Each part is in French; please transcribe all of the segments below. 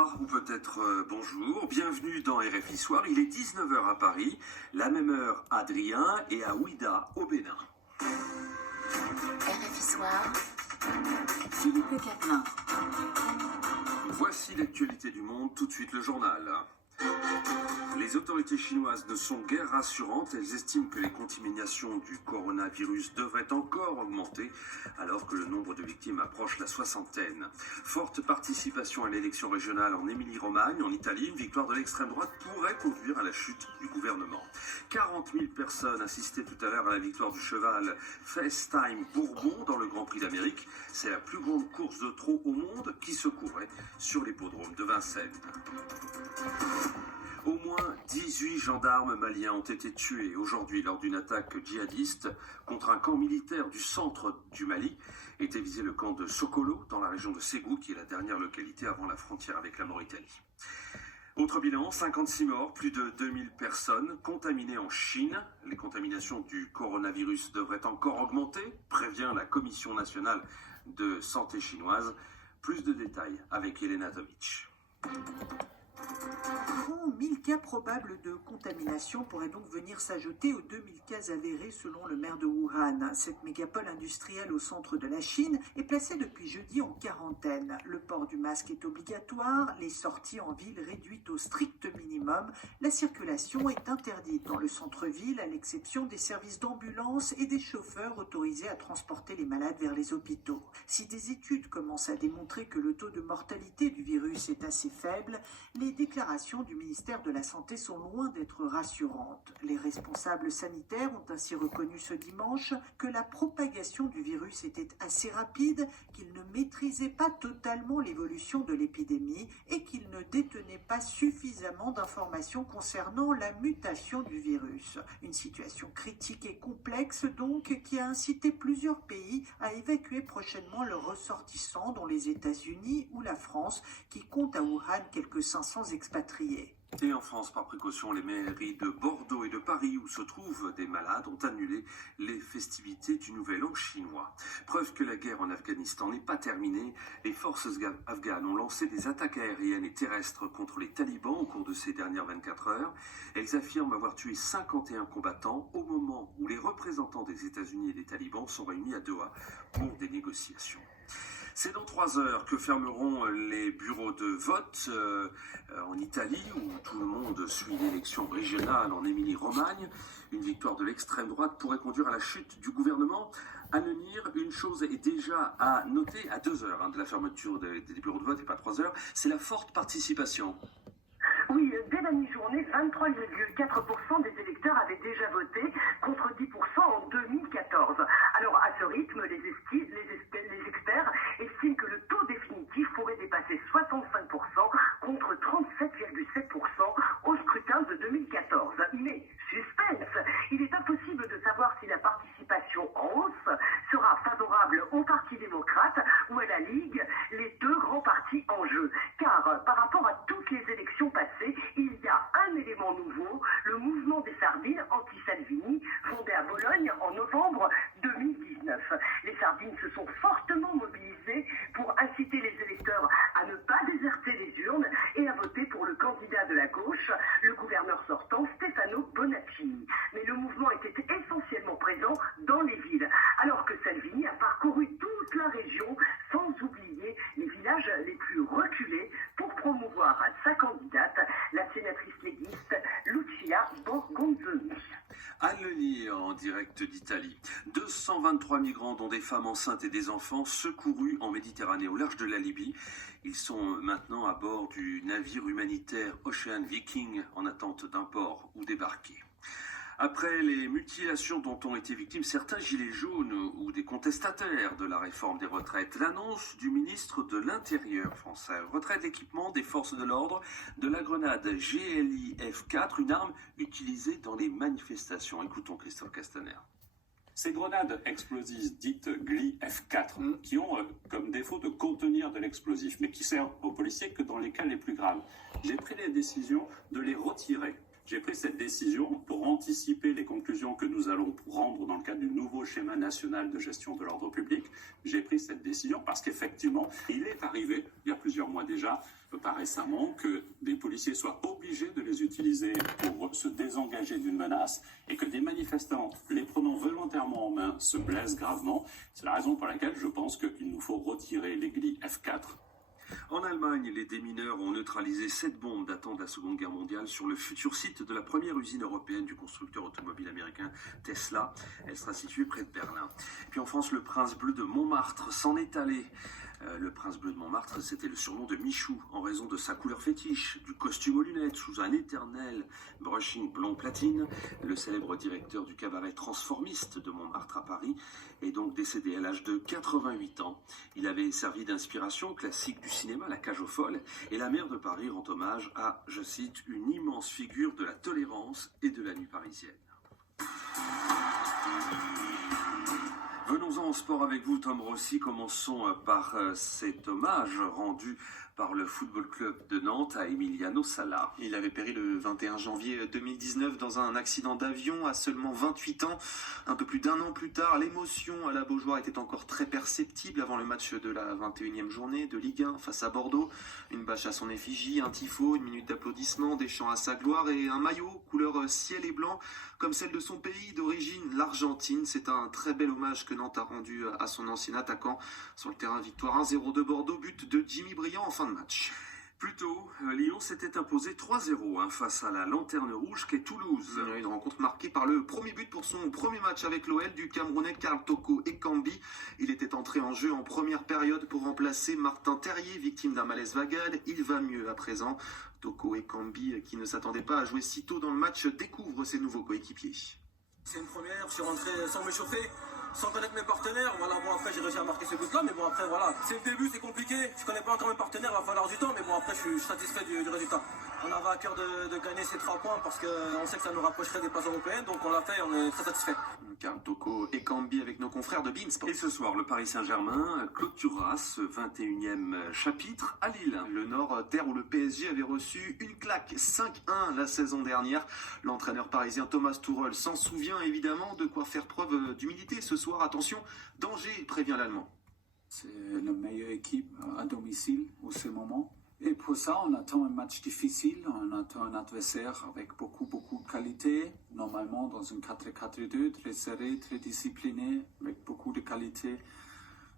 Bonsoir, ou peut-être bonjour, bienvenue dans RFI Soir, il est 19 h à Paris, la même heure à Adrien et à Ouidah au Bénin. RFI Soir, Philippe Le Caplin. Voici l'actualité du monde, tout de suite le journal. Les autorités chinoises ne sont guère rassurantes. Elles estiment que les contaminations du coronavirus devraient encore augmenter alors que le nombre de victimes approche la soixantaine. Forte participation à l'élection régionale en Émilie-Romagne, en Italie, une victoire de l'extrême droite pourrait conduire à la chute du gouvernement. 40 000 personnes assistaient tout à l'heure à la victoire du cheval FaceTime Bourbon dans le Grand Prix d'Amérique. C'est la plus grande course de trot au monde qui se courait sur l'hippodrome de Vincennes. Au moins 18 gendarmes maliens ont été tués aujourd'hui lors d'une attaque djihadiste contre un camp militaire du centre du Mali. Était visé le camp de Sokolo dans la région de Ségou, qui est la dernière localité avant la frontière avec la Mauritanie. Autre bilan, 56 morts, plus de 2000 personnes contaminées en Chine. Les contaminations du coronavirus devraient encore augmenter, prévient la Commission nationale de santé chinoise. Plus de détails avec Elena Tomic. 1000 cas probables de contamination pourraient donc venir s'ajouter aux 2000 cas avérés selon le maire de Wuhan. Cette mégapole industrielle au centre de la Chine est placée depuis jeudi en quarantaine. Le port du masque est obligatoire, les sorties en ville réduites au strict minimum. La circulation est interdite dans le centre-ville à l'exception des services d'ambulance et des chauffeurs autorisés à transporter les malades vers les hôpitaux. Si des études commencent à démontrer que le taux de mortalité du virus est assez faible, les déclarations du ministère de la Santé sont loin d'être rassurantes. Les responsables sanitaires ont ainsi reconnu ce dimanche que la propagation du virus était assez rapide, qu'ils ne maîtrisaient pas totalement l'évolution de l'épidémie et qu'ils ne détenaient pas suffisamment d'informations concernant la mutation du virus. Une situation critique et complexe donc qui a incité plusieurs pays à évacuer prochainement leurs ressortissants, dont les États-Unis ou la France, qui comptent à Wuhan quelques 500 expatriés. Et en France, par précaution, les mairies de Bordeaux et de Paris, où se trouvent des malades, ont annulé les festivités du Nouvel An chinois. Preuve que la guerre en Afghanistan n'est pas terminée, les forces afghanes ont lancé des attaques aériennes et terrestres contre les talibans au cours de ces dernières 24 heures. Elles affirment avoir tué 51 combattants au moment où les représentants des États-Unis et des talibans sont réunis à Doha pour des négociations. C'est dans 3 heures que fermeront les bureaux de vote en Italie, où tout le monde suit l'élection régionale en Émilie-Romagne. Une victoire de l'extrême droite pourrait conduire à la chute du gouvernement. À Menir, une chose est déjà à noter à 2 heures de la fermeture des bureaux de vote et pas 3 heures, c'est la forte participation. Oui, dès la mi-journée, 23,4% des électeurs avaient déjà voté, contre 10% en 2014. Alors, à ce rythme, les experts estiment que le taux définitif pourrait dépasser 65%, contre 37,7% au scrutin de 2014. Mais, suspense, il est impossible de savoir si la participation en hausse sera favorable au Parti démocrate ou à la Ligue, les deux grands partis en jeu. Car, par rapport à toutes les élections passées, il y a un élément nouveau, le mouvement des sardines anti-Salvini, fondé à Bologne en novembre 2019. Les sardines se sont fortement mobilisées pour inciter les électeurs à ne pas déserter les urnes et à voter pour le candidat de la gauche, le gouverneur sortant Stefano Bonaccini. Mais le mouvement était essentiellement présent dans les villes, alors que Salvini a parcouru toute la région sans oublier les villages les plus reculés pour promouvoir sa candidate, la sénatrice léguiste Lucia Borgonzoni. À le lire en direct d'Italie. 223 migrants, dont des femmes enceintes et des enfants, secourus en Méditerranée au large de la Libye. Ils sont maintenant à bord du navire humanitaire Ocean Viking en attente d'un port où débarquer. Après les mutilations dont ont été victimes certains gilets jaunes ou des contestataires de la réforme des retraites, l'annonce du ministre de l'Intérieur français, retrait d'équipement des forces de l'ordre de la grenade GLI F4, une arme utilisée dans les manifestations. Écoutons Christophe Castaner. Ces grenades explosives dites GLI F4, qui ont comme défaut de contenir de l'explosif, mais qui servent aux policiers que dans les cas les plus graves. J'ai pris la décision de les retirer. J'ai pris cette décision pour anticiper les conclusions que nous allons rendre dans le cadre du nouveau schéma national de gestion de l'ordre public. J'ai pris cette décision parce qu'effectivement, il est arrivé, il y a plusieurs mois déjà, pas récemment, que des policiers soient obligés de les utiliser pour se désengager d'une menace et que des manifestants, les prenant volontairement en main, se blessent gravement. C'est la raison pour laquelle je pense qu'il nous faut retirer les Gli F4. En Allemagne, les démineurs ont neutralisé 7 bombes datant de la Seconde Guerre mondiale sur le futur site de la première usine européenne du constructeur automobile américain Tesla. Elle sera située près de Berlin. Puis en France, le prince bleu de Montmartre s'en est allé. Le prince bleu de Montmartre, c'était le surnom de Michou, en raison de sa couleur fétiche, du costume aux lunettes, sous un éternel brushing blond platine. Le célèbre directeur du cabaret transformiste de Montmartre à Paris est donc décédé à l'âge de 88 ans. Il avait servi d'inspiration au classique du cinéma, La Cage aux folles, et la maire de Paris rend hommage à, je cite, une immense figure de la tolérance et de la nuit parisienne. Venons-en au sport avec vous, Tom Rossi. Commençons par cet hommage rendu par le Football Club de Nantes à Emiliano Sala. Il avait péri le 21 janvier 2019 dans un accident d'avion à seulement 28 ans. Un peu plus d'un an plus tard, l'émotion à la Beaujoire était encore très perceptible avant le match de la 21e journée de Ligue 1 face à Bordeaux. Une bâche à son effigie, un tifo, une minute d'applaudissements, des chants à sa gloire et un maillot couleur ciel et blanc comme celle de son pays d'origine, l'Argentine. C'est un très bel hommage que Nantes a rendu à son ancien attaquant. Sur le terrain, victoire 1-0 de Bordeaux, but de Jimmy Briand en fin de match. Plus tôt, Lyon s'était imposé 3-0 face à la Lanterne Rouge qu'est Toulouse. Une rencontre marquée par le premier but pour son premier match avec l'OL du Camerounais Karl Toko Ekambi. Il était entré en jeu en première période pour remplacer Martin Terrier, victime d'un malaise vagal. Il va mieux à présent. Toko Ekambi, qui ne s'attendait pas à jouer si tôt dans le match, découvre ses nouveaux coéquipiers. C'est une première, je suis rentré sans m'échauffer, sans connaître mes partenaires. Voilà, bon après j'ai réussi à marquer ce but-là, mais bon après voilà, c'est le début, c'est compliqué. Je connais pas encore mes partenaires, il va falloir du temps, mais bon après je suis satisfait du résultat. On avait à cœur de gagner ces 3 points parce qu'on sait que ça nous rapprocherait des places européennes, donc on l'a fait, on est très satisfait. Karl Toko Ekambi avec nos confrères de Beansport. Et ce soir, le Paris Saint-Germain clôturera ce 21e chapitre à Lille. Le Nord, terre où le PSG avait reçu une claque 5-1 la saison dernière. L'entraîneur parisien Thomas Tuchel s'en souvient évidemment, de quoi faire preuve d'humilité ce soir. Attention, danger, prévient l'Allemand. C'est la meilleure équipe à domicile en ce moment. Et pour ça, on attend un match difficile, on attend un adversaire avec beaucoup de qualité. Normalement, dans une 4-4-2, très serré, très discipliné, avec beaucoup de qualité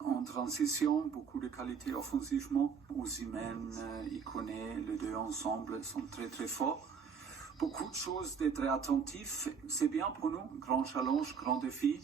en transition, beaucoup de qualité offensivement. Osimhen, Ikoné, les deux ensemble sont très forts. Beaucoup de choses d'être attentif. C'est bien pour nous, grand challenge, grand défi.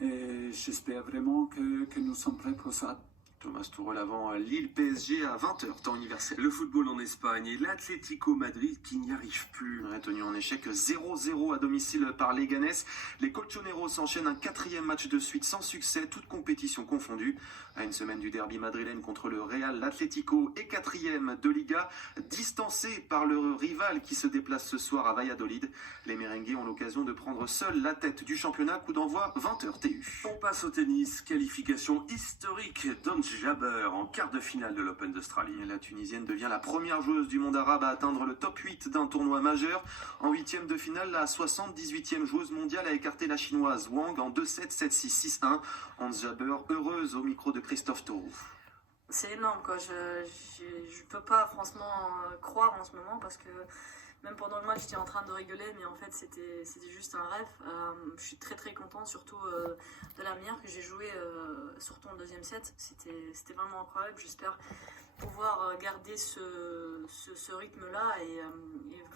Et j'espère vraiment que nous sommes prêts pour ça. Thomas Tuchel avant Lille PSG à 20h, temps universel. Le football en Espagne et l'Atlético Madrid qui n'y arrive plus. Tenu en échec 0-0 à domicile par Leganés. Les Colchoneros s'enchaînent un 4e match de suite sans succès, toute compétition confondue. À une semaine du derby madrilène contre le Real, l'Atlético est 4e de Liga, distancé par le rival qui se déplace ce soir à Valladolid. Les Merengues ont l'occasion de prendre seuls la tête du championnat, coup d'envoi 20h TU. On passe au tennis, qualification historique d'Ons Jabeur en quart de finale de l'Open d'Australie. La Tunisienne devient la première joueuse du monde arabe à atteindre le top 8 d'un tournoi majeur. En 8e de finale, la 78e joueuse mondiale a écarté la chinoise Wang en 2-7, 7-6, 6-1. Ons Jabeur, heureuse au micro de Christophe Tauroux. C'est énorme, quoi. Je peux pas franchement croire en ce moment parce que même pendant le match j'étais en train de rigoler, mais en fait c'était juste un rêve. Je suis très contente, surtout de la manière que j'ai joué, surtout en 2e set. C'était vraiment incroyable. J'espère pouvoir garder ce rythme-là et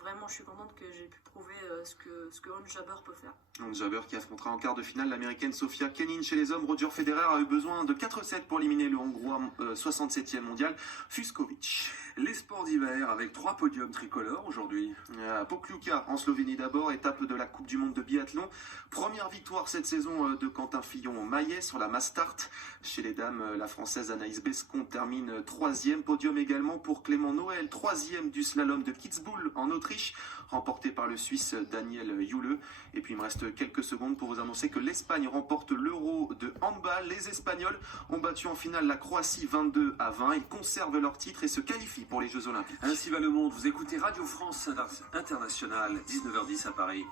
vraiment je suis contente que j'ai pu prouver ce que Ons Jabeur peut faire. Ons Jabeur qui affrontera en quart de finale l'américaine Sofia Kenin. Chez les hommes, Roger Federer a eu besoin de 4-7 pour éliminer le hongrois 67e mondial Fuskovic. Les sports d'hiver avec 3 podiums tricolores aujourd'hui. À Pokljuka en Slovénie d'abord, étape de la Coupe du Monde de biathlon. Première victoire cette saison de Quentin Fillon-Maillet sur la Mastart. Chez les dames, la française Anaïs Bescon termine 3e. Podium également pour Clément Noël, 3e du slalom de Kitzbühel en Autriche, remporté par le Suisse Daniel Juhle. Et puis il me reste quelques secondes pour vous annoncer que l'Espagne remporte l'Euro de handball. Les Espagnols ont battu en finale la Croatie 22-20. Ils conservent leur titre et se qualifient pour les Jeux Olympiques. Ainsi va le monde. Vous écoutez Radio France Internationale, 19h10 à Paris.